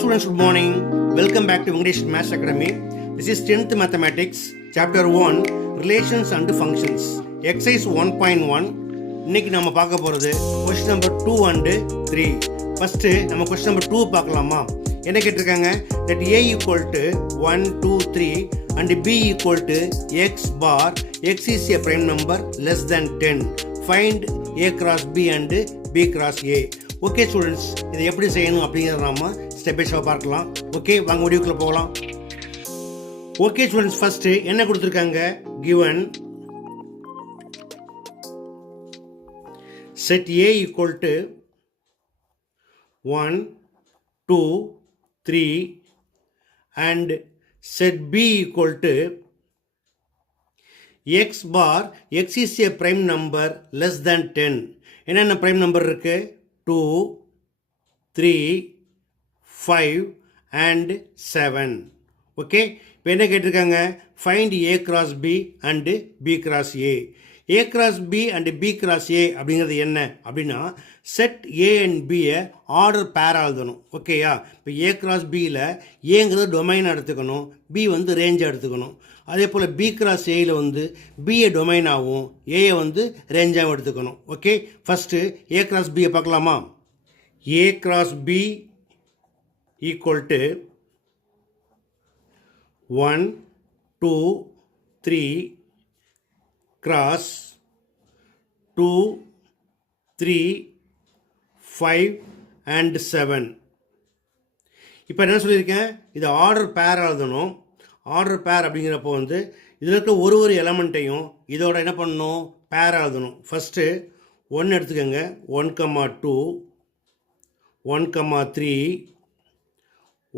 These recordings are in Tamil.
students, good morning. Welcome back to English Maths Academy. This is 10th Mathematics, Chapter 1, Relations and Functions. Exercise 1.1. இன்னைக்கு நம்ம பார்க்க போகிறது question number 2 and 3. First, நம்ம question number 2 பார்க்கலாமா? என்ன கேட்டிருக்காங்க? That A equal to 1, 2, 3 and B equal to X bar. X is a prime number less than 10. Find A cross B and B cross A. Okay students, இதை எப்படி செய்யணும் அப்படிங்கிறத நாம ஸ்டெப் பை ஸ்டெப் பார்க்கலாம். ஓகே, வாங்க வீடியோக்குள்ள போகலாம். ஓகே ஸ்டூடெண்ட்ஸ், ஃபர்ஸ்ட் என்ன கொடுத்துருக்காங்க? given set A equal to 1, 2, 3 and set B equal to X bar. X is a prime number less than 10. என்னென்ன prime number இருக்கு? 2, 3, 5 and 7. ஓகே, இப்போ என்ன கேட்டிருக்காங்க? Find A cross B and B cross A. A cross B and B cross A அப்படிங்கிறது என்ன அப்படின்னா, செட் A and Bயை ஆர்டர் பேராக எழுதணும். ஓகேயா? இப்போ A cross Bயில் ஏங்கிறது டொமைனாக எடுத்துக்கணும், B வந்து ரேஞ்சாக எடுத்துக்கணும். அதே போல் B cross Aயில் வந்து Bயை டொமைனாகவும் Aயை வந்து ரேஞ்சாகவும் எடுத்துக்கணும். ஓகே, ஃபஸ்ட்டு A cross Bயை பார்க்கலாமா? A cross B equal to 1, 2, 3 cross 2, 3, 5 and 7. இப்போ என்ன சொல்லியிருக்கேன்? இது ஆர்டர் பேர் எழுதணும். ஆர்டர் பேர் அப்படிங்கிறப்போ வந்து இதில் இருக்க ஒரு எலமெண்ட்டையும் இதோட என்ன பண்ணணும்? பேர் எழுதணும். ஃபஸ்ட்டு 1 எடுத்துக்கோங்க. 1, 2, 1, 3,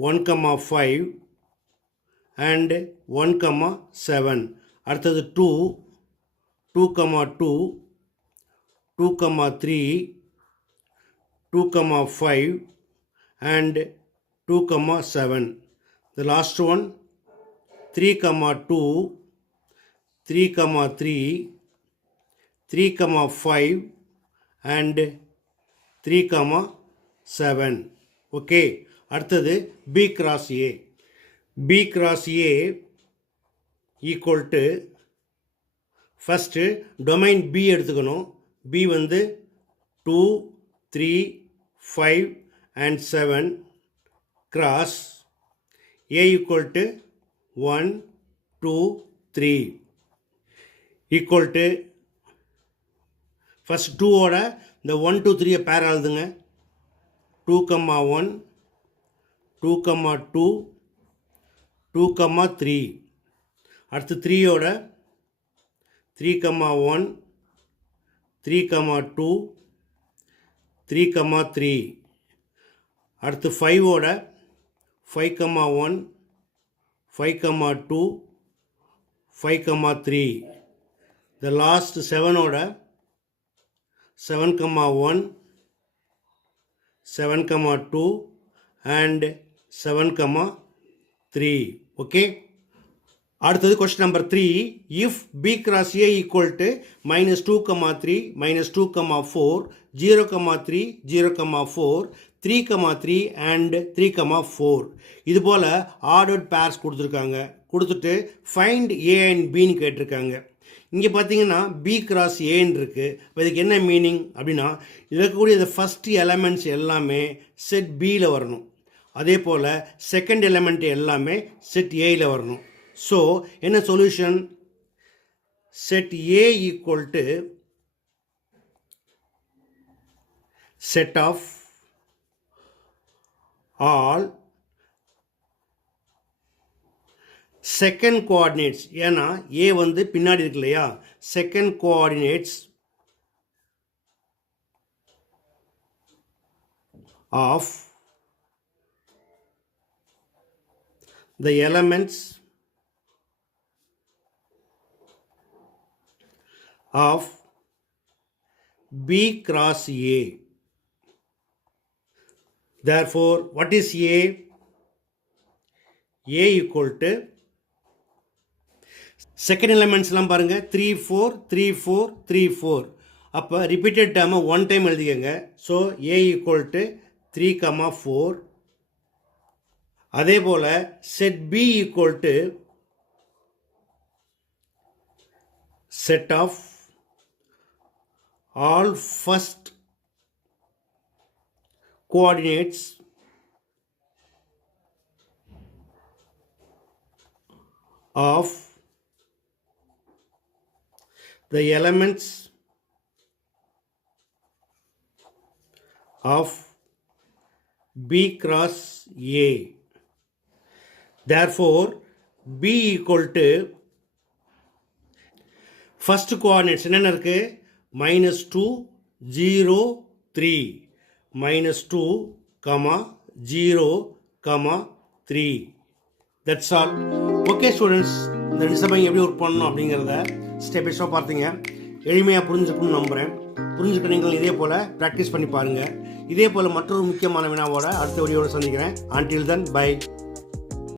1, 5 and 1, 7. அடுத்தது 2, 2, 2, 2, 3, 2, 5 and 2, 7. The last one 3, 2, 3, 3, 3, 5 and 3, 7. Okay, அடுத்தது B cross A. B cross A equal to first domain B எடுத்துக்கணும். B வந்து 2, 3, 5 and 7 cross A equal to 1, 2, 3 equal to first 2ஓட இந்த 1, 2, 3 பேர் எழுதுங்க. 2, 1, 2, 2, 2, 3. அடுத்து 3ஓட 3, 1, 3, 2, 3, 3. அடுத்து 5ஓட 5, 1, 5, 2, 5, 3. The last 7ஓட 7, 1, 7, 2 and 7, 3. ஓகே, அடுத்தது question number 3. If B cross A equal to -2, 3, -2, 4, 0, 3, 0, 4, 3, 3 and 3, 4. இது போல் ஆர்டர்ட் பேர்ஸ் கொடுத்துருக்காங்க. கொடுத்துட்டு ஃபைண்ட் A and Bன்னு கேட்டிருக்காங்க. இங்கே பார்த்தீங்கன்னா B cross Aன்னு இருக்குது. இப்போ இதுக்கு என்ன மீனிங் அப்படின்னா, இதில் இருக்கக்கூடிய இந்த ஃபஸ்ட்டு எலமெண்ட்ஸ் எல்லாமே செட் Bயில் வரணும். அதே போல் செகண்ட் எலமெண்ட் எல்லாமே செட் Aயில் வரணும். ஸோ என்ன solution? Set A equal to set of all second coordinates. ஏன்னா A வந்து பின்னாடி இருக்கு இல்லையா? Second coordinates of the elements of B cross A. Therefore, what is A? A equal to second elements எல்லாம் பாருங்க 3, 4, 3, 4, 3, 4. அப்போ ரிப்பீட்டட் டேர்மை 1 டைம் எழுதிக்கங்க. ஸோ A equal to 3, 4 அதே போல் set B equal to set of all first coordinates of the elements of B cross A. Therefore, B equal to first coordinates என்னென்ன இருக்கு -2 0 3 -2 0 3. That's all. ஓகே ஸ்டூடெண்ட்ஸ், இந்த டிசபைன் எப்படி ஒர்க் பண்ணணும் அப்படிங்கிறத ஸ்டெப் பை ஸ்டெப் பார்த்தீங்க. எளிமையாக புரிஞ்சுக்கணும்னு நம்புகிறேன். புரிஞ்சுக்க நீங்கள் இதே போல் ப்ராக்டிஸ் பண்ணி பாருங்கள். இதே போல் மற்றொரு முக்கியமான வினாவோட அடுத்த வீடியோட சந்திக்கிறேன். Until then, bye.